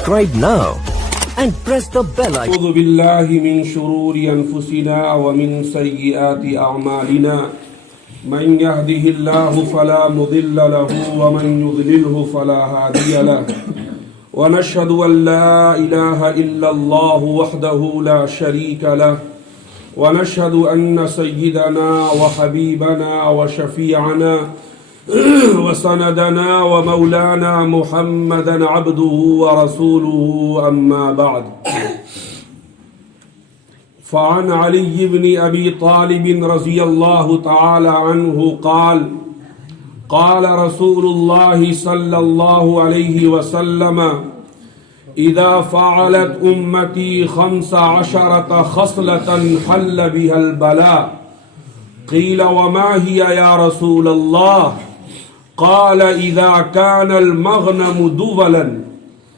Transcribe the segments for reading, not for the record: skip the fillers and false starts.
subscribe now and press the bell icon. أعوذ بالله من شرور أنفسنا ومن سيئات أعمالنا من يهده الله فلا مضل له ومن يضلله فلا هادي له ونشهد أن لا إله إلا الله وحده لا شريك له ونشهد أن سيدنا وحبيبنا وشفيعنا وسندنا ومولانا محمدا عبده ورسوله أما بعد فعن علي بن أبي طالب رضي الله تعالى عنه قال قال رسول الله صلى الله عليه وسلم إذا فعلت أمتي 15 خصلة حل بها البلاء قيل وما هي يا رسول الله قال إذا كان المغنم دولا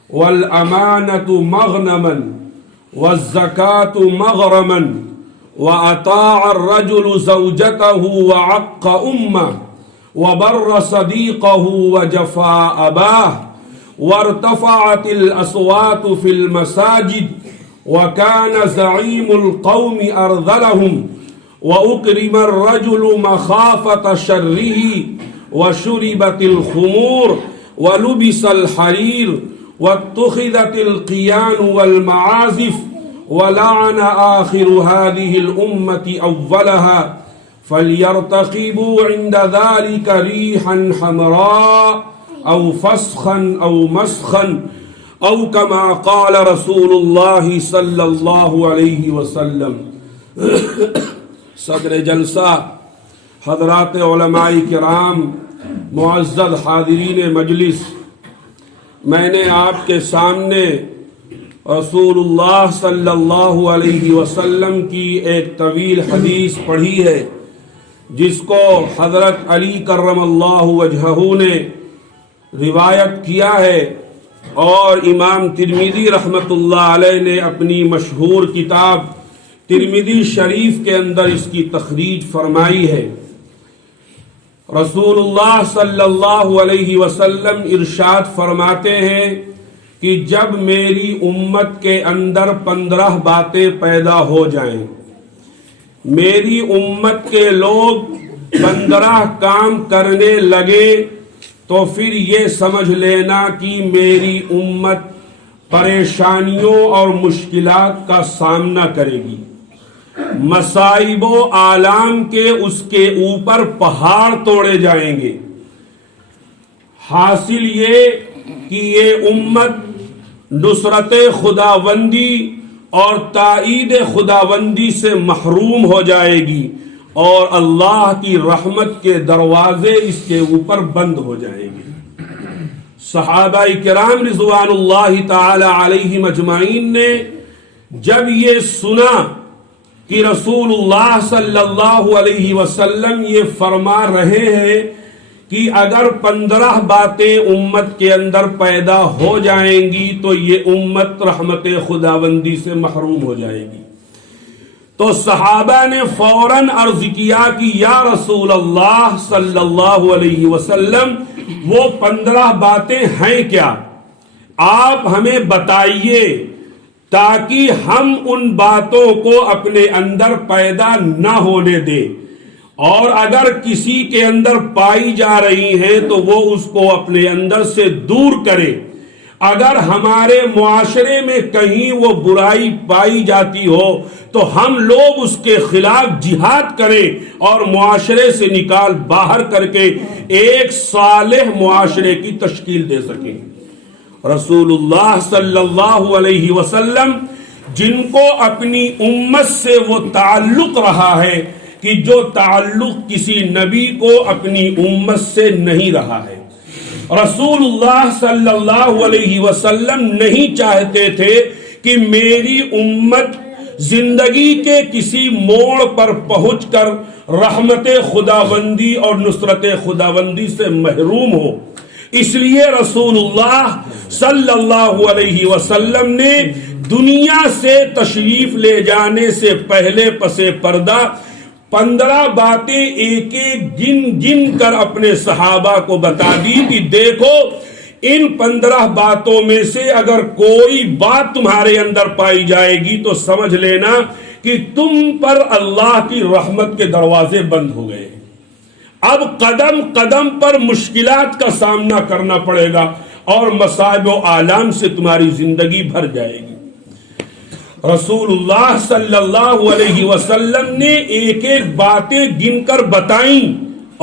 والأمانة مغنما والزكاة مغرما وأطاع الرجل زوجته وعق أمه وبر صديقه وجفا أباه وارتفعت الأصوات في المساجد وكان زعيم القوم أرذلهم وأكرم الرجل مخافة شره وشربت الخمور ولبس الحرير واتخذت القيان والمعازف ولعن آخر هذه الأمة أولها فليرتقبوا عند ذلك ريحا حمراء أو فسخا أو مسخا أو كما قال رسول الله صلى الله عليه وسلم. صدر جلسہ، حضرات علماء کرام، معزز حاضرین مجلس، میں نے آپ کے سامنے رسول اللہ صلی اللہ علیہ وسلم کی ایک طویل حدیث پڑھی ہے جس کو حضرت علی کرم اللہ وجہہ نے روایت کیا ہے اور امام ترمذی رحمۃ اللہ علیہ نے اپنی مشہور کتاب ترمذی شریف کے اندر اس کی تخریج فرمائی ہے. رسول اللہ صلی اللہ علیہ وسلم ارشاد فرماتے ہیں کہ جب میری امت کے اندر 15 باتیں پیدا ہو جائیں، میری امت کے لوگ 15 کام کرنے لگے تو پھر یہ سمجھ لینا کہ میری امت پریشانیوں اور مشکلات کا سامنا کرے گی. مصائب و آلام کے اس کے اوپر پہاڑ توڑے جائیں گے. حاصل یہ کہ یہ امت نصرت خداوندی اور تائید خداوندی سے محروم ہو جائے گی اور اللہ کی رحمت کے دروازے اس کے اوپر بند ہو جائیں گے. صحابہ کرام رضوان اللہ تعالی علیہم اجمعین نے جب یہ سنا کہ رسول اللہ صلی اللہ علیہ وسلم یہ فرما رہے ہیں کہ اگر 15 باتیں امت کے اندر پیدا ہو جائیں گی تو یہ امت رحمت خداوندی سے محروم ہو جائے گی، تو صحابہ نے فوراً عرض کیا کہ یا رسول اللہ صلی اللہ علیہ وسلم وہ 15 باتیں ہیں کیا؟ آپ ہمیں بتائیے تاکہ ہم ان باتوں کو اپنے اندر پیدا نہ ہونے دیں، اور اگر کسی کے اندر پائی جا رہی ہیں تو وہ اس کو اپنے اندر سے دور کرے. اگر ہمارے معاشرے میں کہیں وہ برائی پائی جاتی ہو تو ہم لوگ اس کے خلاف جہاد کریں اور معاشرے سے نکال باہر کر کے ایک صالح معاشرے کی تشکیل دے سکیں. رسول اللہ صلی اللہ علیہ وسلم جن کو اپنی امت سے وہ تعلق رہا ہے کہ جو تعلق کسی نبی کو اپنی امت سے نہیں رہا ہے. رسول اللہ صلی اللہ علیہ وسلم نہیں چاہتے تھے کہ میری امت زندگی کے کسی موڑ پر پہنچ کر رحمت خداوندی اور نصرت خداوندی سے محروم ہو. اس لیے رسول اللہ صلی اللہ علیہ وسلم نے دنیا سے تشریف لے جانے سے پہلے پس پردہ 15 باتیں ایک ایک گن گن کر اپنے صحابہ کو بتا دی کہ دیکھو ان 15 باتوں میں سے اگر کوئی بات تمہارے اندر پائی جائے گی تو سمجھ لینا کہ تم پر اللہ کی رحمت کے دروازے بند ہو گئے. اب قدم قدم پر مشکلات کا سامنا کرنا پڑے گا اور مصائب و آلام سے تمہاری زندگی بھر جائے گی. رسول اللہ صلی اللہ علیہ وسلم نے ایک ایک باتیں گن کر بتائیں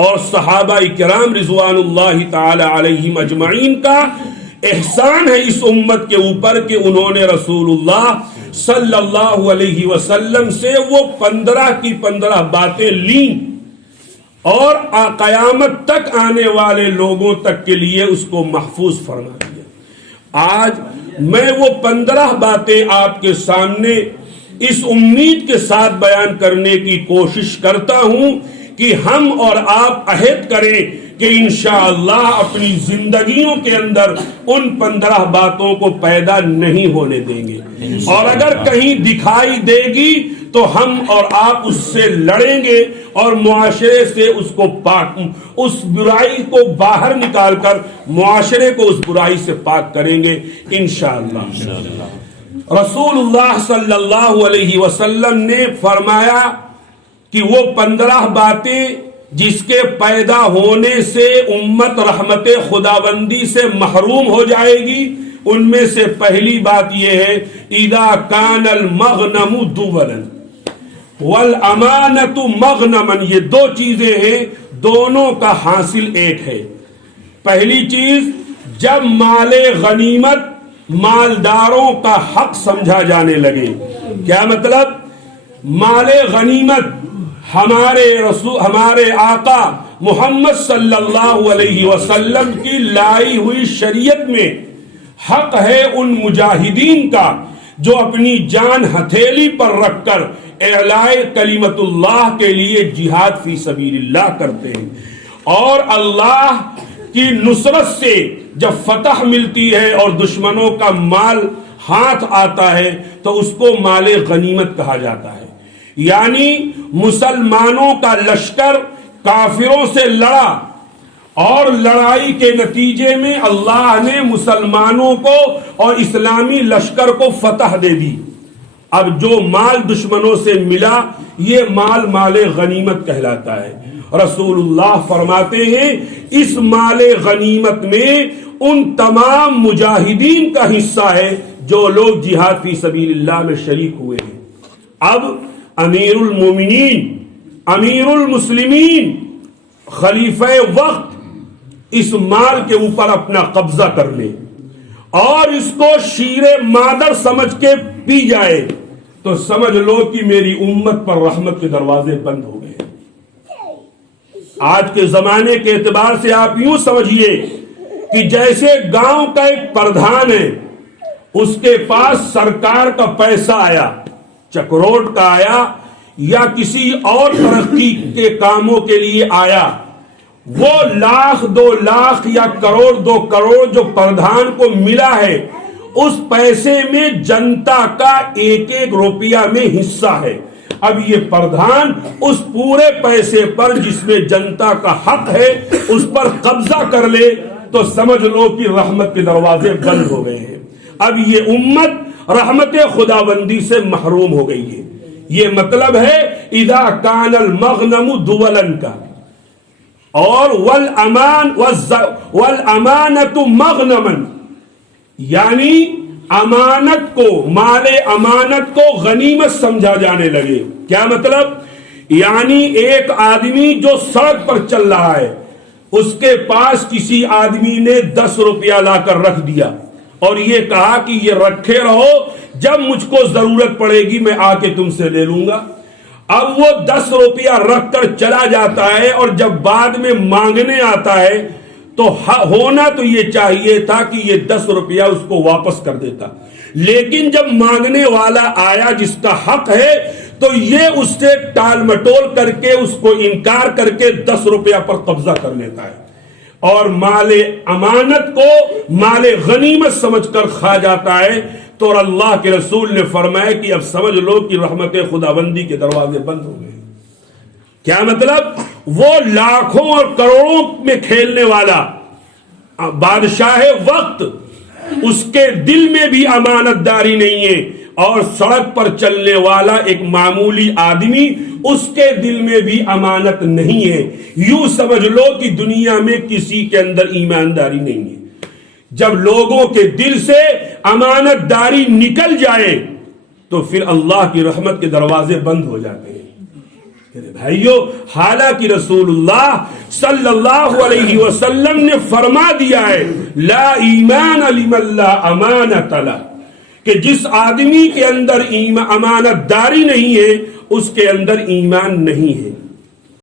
اور صحابہ کرام رضوان اللہ تعالی علیہم اجمعین کا احسان ہے اس امت کے اوپر کہ انہوں نے رسول اللہ صلی اللہ علیہ وسلم سے وہ 15 کی 15 باتیں لیں اور قیامت تک آنے والے لوگوں تک کے لیے اس کو محفوظ فرما دیا. آج میں وہ 15 باتیں آپ کے سامنے اس امید کے ساتھ بیان کرنے کی کوشش کرتا ہوں کہ ہم اور آپ عہد کریں کہ انشاءاللہ اپنی زندگیوں کے اندر ان 15 باتوں کو پیدا نہیں ہونے دیں گے, اور اگر کہیں دکھائی دے گی تو ہم اور آپ اس سے لڑیں گے اور معاشرے سے اس برائی کو باہر نکال کر معاشرے کو اس برائی سے پاک کریں گے انشاءاللہ. رسول اللہ صلی اللہ علیہ وسلم نے فرمایا کہ وہ 15 باتیں جس کے پیدا ہونے سے امت رحمت خداوندی سے محروم ہو جائے گی, ان میں سے پہلی بات یہ ہے اذا کان المغنم دولا والامانۃ مغنما. یہ دو چیزیں ہیں, دونوں کا حاصل ایک ہے. پہلی چیز, جب مال غنیمت مالداروں کا حق سمجھا جانے لگے. کیا مطلب؟ مال غنیمت ہمارے آقا محمد صلی اللہ علیہ وسلم کی لائی ہوئی شریعت میں حق ہے ان مجاہدین کا جو اپنی جان ہتھیلی پر رکھ کر اعلاء کلمت اللہ کے لیے جہاد فی سبیل اللہ کرتے ہیں, اور اللہ کی نصرت سے جب فتح ملتی ہے اور دشمنوں کا مال ہاتھ آتا ہے تو اس کو مال غنیمت کہا جاتا ہے. یعنی مسلمانوں کا لشکر کافروں سے لڑا اور لڑائی کے نتیجے میں اللہ نے مسلمانوں کو اور اسلامی لشکر کو فتح دے دی. اب جو مال دشمنوں سے ملا یہ مال غنیمت کہلاتا ہے. رسول اللہ فرماتے ہیں اس مال غنیمت میں ان تمام مجاہدین کا حصہ ہے جو لوگ جہاد فی سبیل اللہ میں شریک ہوئے ہیں. اب امیر المومنین امیر المسلمین خلیفہ وقت اس مال کے اوپر اپنا قبضہ کر لے اور اس کو شیر مادر سمجھ کے پی جائے تو سمجھ لو کہ میری امت پر رحمت کے دروازے بند ہو گئے. آج کے زمانے کے اعتبار سے آپ یوں سمجھیے کہ جیسے گاؤں کا ایک پردھان ہے, اس کے پاس سرکار کا پیسہ آیا, چکروٹ کا آیا یا کسی اور ترقی کے کاموں کے لیے آیا, وہ 1,00,000 2,00,000 یا کروڑ 2 کروڑ جو پردھان کو ملا ہے اس پیسے میں جنتا کا 1-1 روپیہ میں حصہ ہے. اب یہ پردھان اس پورے پیسے پر جس میں جنتا کا حق ہے اس پر قبضہ کر لے تو سمجھ لو کہ رحمت کے دروازے بند ہو گئے ہیں. اب یہ امت رحمت خداوندی سے محروم ہو گئی ہے. یہ مطلب ہے اذا کان المغنم دولا کا, اور والامانۃ مغنما, یعنی امانت کو مال امانت کو غنیمت سمجھا جانے لگے. کیا مطلب؟ یعنی ایک آدمی جو سڑک پر چل رہا ہے اس کے پاس کسی آدمی نے 10 روپیہ لا کر رکھ دیا اور یہ کہا کہ یہ رکھے رہو, جب مجھ کو ضرورت پڑے گی میں آ کے تم سے لے لوں گا. اب وہ 10 روپیہ رکھ کر چلا جاتا ہے اور جب بعد میں مانگنے آتا ہے تو ہونا تو یہ چاہیے تھا کہ یہ 10 روپیہ اس کو واپس کر دیتا, لیکن جب مانگنے والا آیا جس کا حق ہے تو یہ اس سے ٹال مٹول کر کے اس کو انکار کر کے 10 روپیہ پر قبضہ کر لیتا ہے اور مال امانت کو مال غنیمت سمجھ کر کھا جاتا ہے. تو اللہ کے رسول نے فرمایا کہ اب سمجھ لو کہ رحمت خداوندی کے دروازے بند ہو گئے. کیا مطلب؟ وہ لاکھوں اور کروڑوں میں کھیلنے والا بادشاہ وقت اس کے دل میں بھی امانت داری نہیں ہے، اور سڑک پر چلنے والا ایک معمولی آدمی اس کے دل میں بھی امانت نہیں ہے۔ یوں سمجھ لو کہ دنیا میں کسی کے اندر ایمانداری نہیں ہے۔ جب لوگوں کے دل سے امانت داری نکل جائے تو پھر اللہ کی رحمت کے دروازے بند ہو جاتے ہیں۔ بھائیو، حالانکہ رسول اللہ صلی اللہ علیہ وسلم نے فرما دیا ہے لا ایمان لمن لا امانت لہ، کہ جس آدمی کے اندر امانت داری نہیں ہے اس کے اندر ایمان نہیں ہے۔